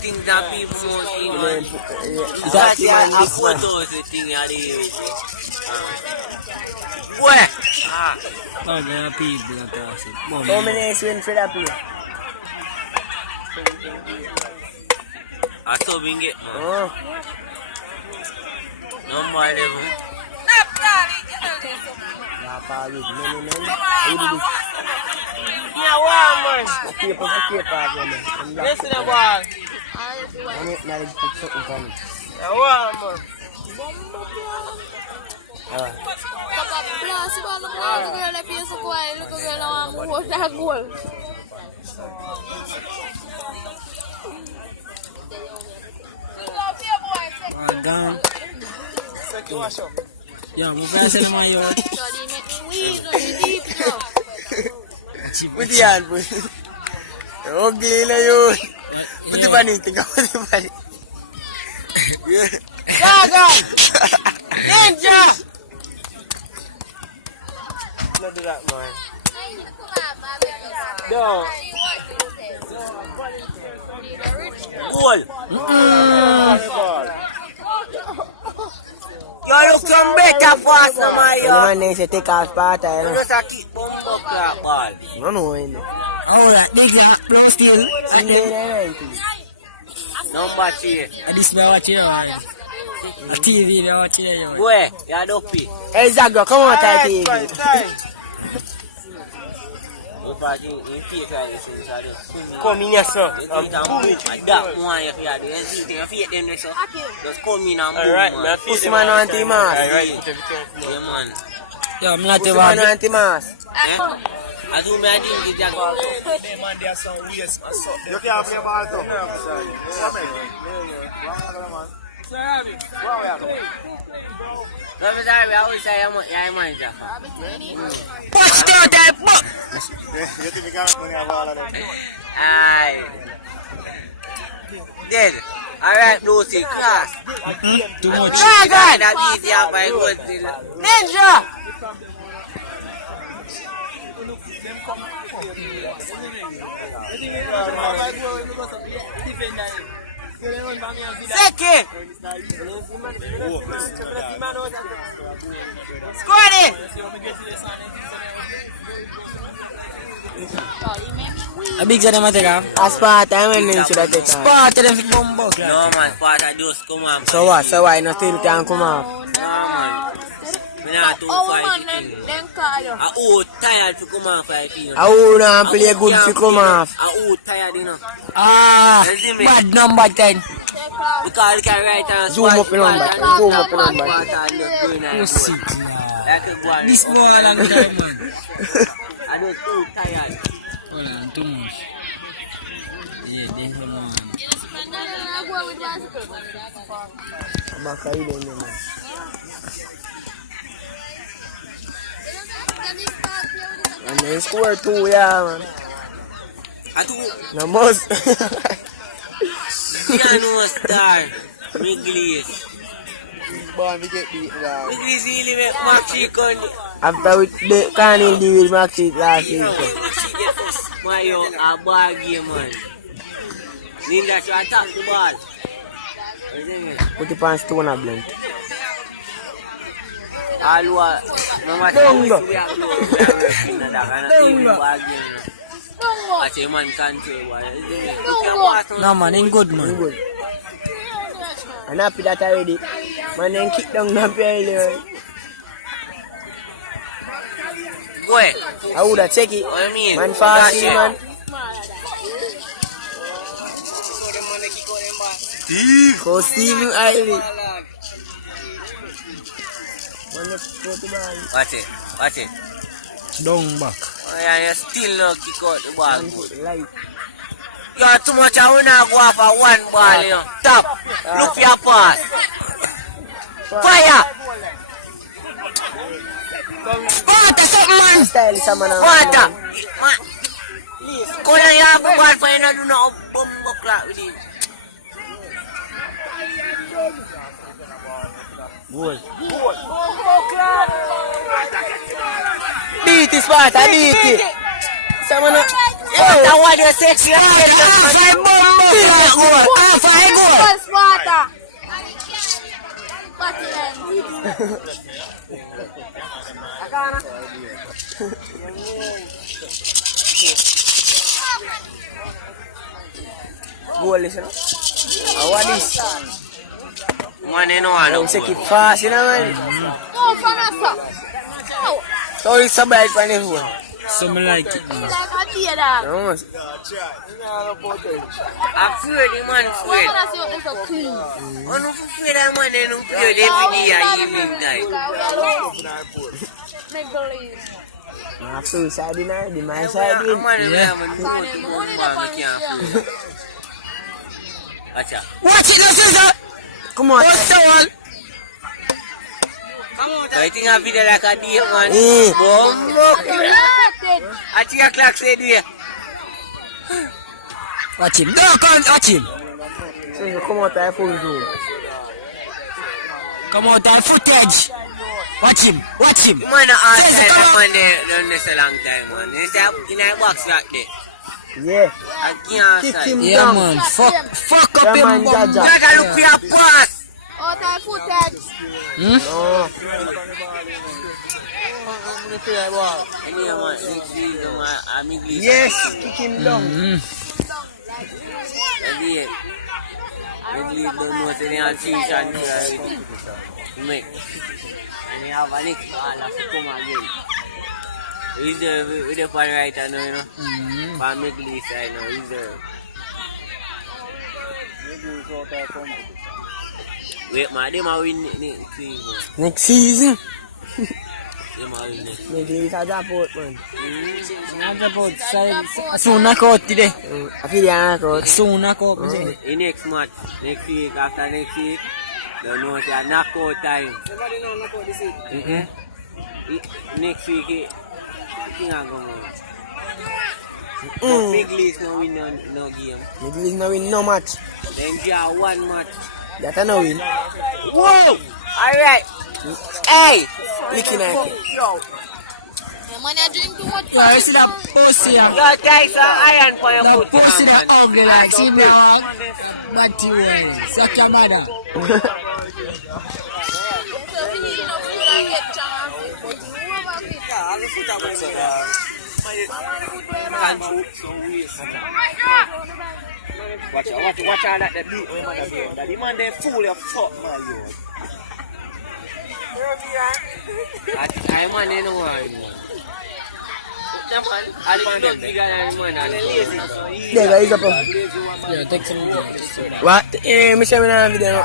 things that people must see, man. Exactly, man. I photos the thing I do. Where? Oh, there are people that are sick. How many days win for that play? I saw we get, man. Oh. Number 11. Yeah, wow, man. Listen to ball. I need knowledge to something for me. Yeah, wow, man. Papa blast ball, look at the girl that feels so quiet. Look at the girl now, I'm hold that goal. Oh, damn. Yeah, I'm going to say my yard. So they make me wheeze on the deep now. Put the hand, put it. Ugly na yun. Put the bunny, tingnan mo the bunny. Gaga! Ninja! Not do that, man. No. Goal. You look some better faster, my The man needs to take off part, You you just a keep bumbo crap ball. know. No, you know. Alright, big lap, long still. And then, Number 3. this man watching alright. A TV, they watching it. Where? You're dopey. Hey, Zagro, come on, Tati. Come in here, sir. That one if you are doing anything, you feed them so just come in and boom, Alright, man. Pussman anti-mask. Yeah, man. Yeah, I'm not Pussman about anti-mask. I do me I think it's You can't play ball too. No, sorry, I always say I'm a manager. Watch the type. You think we can't play ball then? Aye. Dead. Alright, Lucy, class. Too much. God, that's easy if I go to Ninja! second. Squad it. A big set of material. As part time when you should have taken off. Part of them for bumbo. No, man, Father, just come on. So what? So why not still can come off? No, man. We not too Oh, fight man, the thing. then call you. I old tired to come off 5 feet. I wanna play good to come off. I old tired, you know. Ah, You see me? bad number 10. Take off. Because you can write and Zoom up in number. Zoom up in number. Pussy. This boy a long time, man. I don't too tired. Hold on, too much. Yeah, they have man. Back of you then, man. And they score 2, yeah, man. I do. No must. Piano star. Miglis. Born we get beat down. Miglis really make Maxi con. After we can't deal with Maxi last week. Get first. Mayo, a ball game, man. Ninja to attack the ball. You see me? Put the pants to one blend. Alwa. No matter how much we are close, we are working on that. And even ball game. I say man can't say why. You see me? You can pass on. No, man, ain't good, man. Good. I'm happy that already. Man, then kick down happy earlier. Where? I would have check it. What you mean? Man, fast, That's it. man. Go Stephen Ivy. Watch it. Watch it. Down back. Oh, yeah, you still not kick out the ball. Light. You are too much. I will not go off for one ball. You know. Stop. Look for your pass. Fire. Water, something, man. Style is a man. Water. Man. Go down here have the ball for you not do no bumbo clock with it. Goal. Beat it, Sparta, beat it. Someone. What you sexy? party then. Goal is, you know? What is? Man, you know, I Don't say keep fast, you know, man. No, from us. No. So it's a bad for everyone. Something like it. Man. Like a deer dog. No, afraid the man Why afraid. would I see what this so clean? I'm not afraid that man they don't play every day at evening time. Make believe. I'm suicide in there, the my A side in. man will Yeah. have a note to go and can't play. Watch out. Watch it, sister. Come on. What's the one? So I think I feel like a day, man. Eh. Bumbo. Protected. At 3 o'clock say there. Watch him. No, come watch him. So you come out of full zoom. Come out on footage. Watch him. Watch him. Man, the hard time, the man they done this a long time, man. They say in a box right there. Yeah. I can't Kick say. him Yeah, down. man. Fuck Yeah, up man, him. bum. Jaja. Jaga look for your pass. Out of footage. No. Any man, next season, I'm English. Yes, kick him down. Any don't know any teach and make. And you have a next ball to come again. He's there with the far right now, you know. For English, I know, he's there. Wait, man, they might win next season. Next season. They might win next. Maybe it's a drop out, man. Soon knock out today. I feel the knockout. Soon knock out. me say. In next match, next week, after next week, don't know it's a knockout time. Next week, thing are going on. Big leagues no win no game. Middle East no win no match. Then you have one match. That I no win. Whoa! Alright. Hey! Licking at it. The man I drink too much. Yeah, you see that pussy? You guys are iron for your That foot. pussy that ugly like see me walk. But you will. Suck your mother. So if you need enough food, I get chance. But whoever fit. Watch out that the beat man again. That the man they fool your fuck man you. I man they know why. I man don't bigger than man and lazy. There guys up. Yeah, take some. What? Eh, me say me na video.